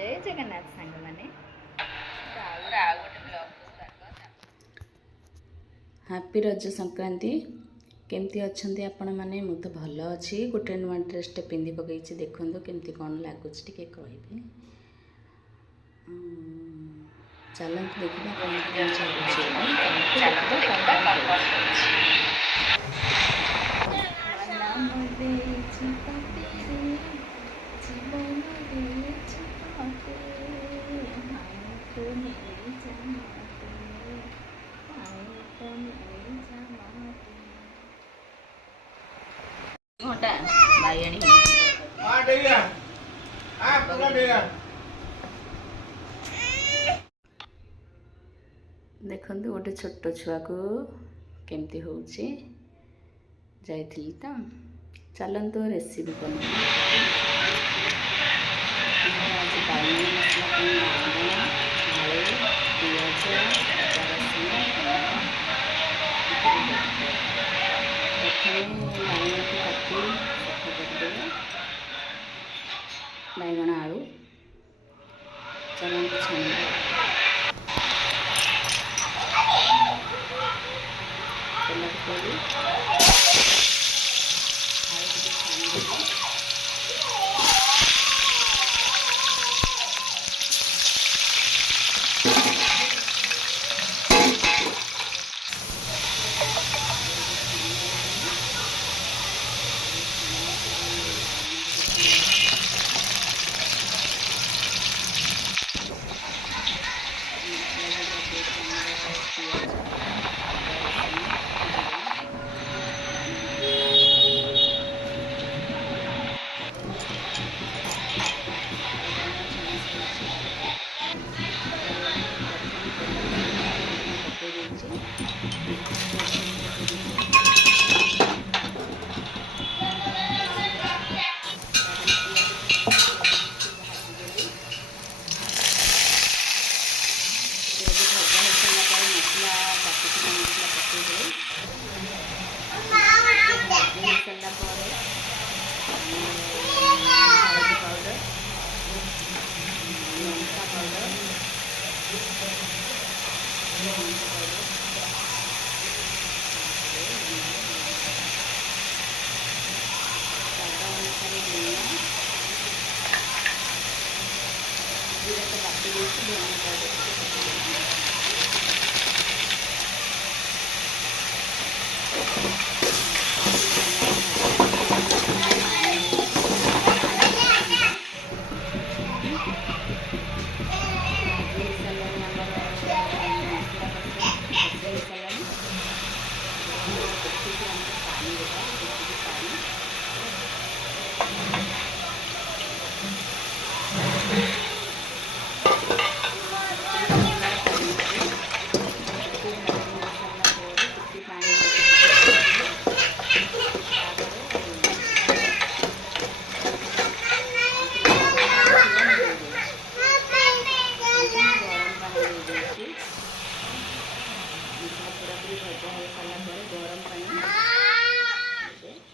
जय जगन्नाथ सांग मैंने हैप्पी रज संक्रांति केमती अच्छा आपण मैंने मु तो भल अच्छी गोटे नुआ ड्रेसटे पिंधि पकई देखो केमती कौन लगुच टे कहे चलते देखो गोटे छोट छुआ को केमती हो जाइली तो चलतु रेसिपी बना आज बाइगण मसला आलू पिज प्रथम बाइगण को काटी सफा करदे बाइगण आलू चलते छाणी तेल पकड़ी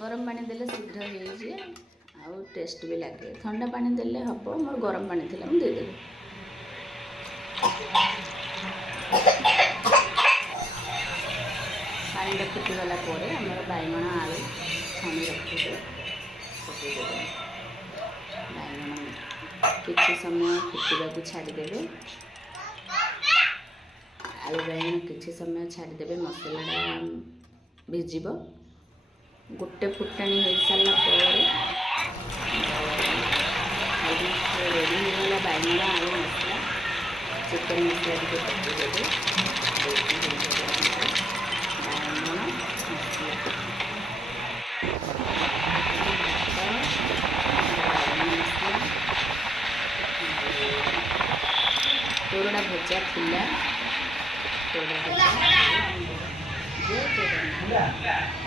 गरम पानी देले शीघ्र हो टेस्ट भी लगे ठंडा पानी देले हम मोर गरम पानी थी मुझे देदेली पानी फुटीगला आमर बैगण आलू छाणी रखिए बैगण किसी समय फुटा छाड़देवे आलू बैगण किसी समय छाड़देवे मसला भिजिब गोटे फुटाणी हो सारा रेडी होगा बैगण आलू मसला चिकेन मसला टे पकईदेवे तोरड़ा भजा थिला तोरड़ा भजा जय जगन्नाथ।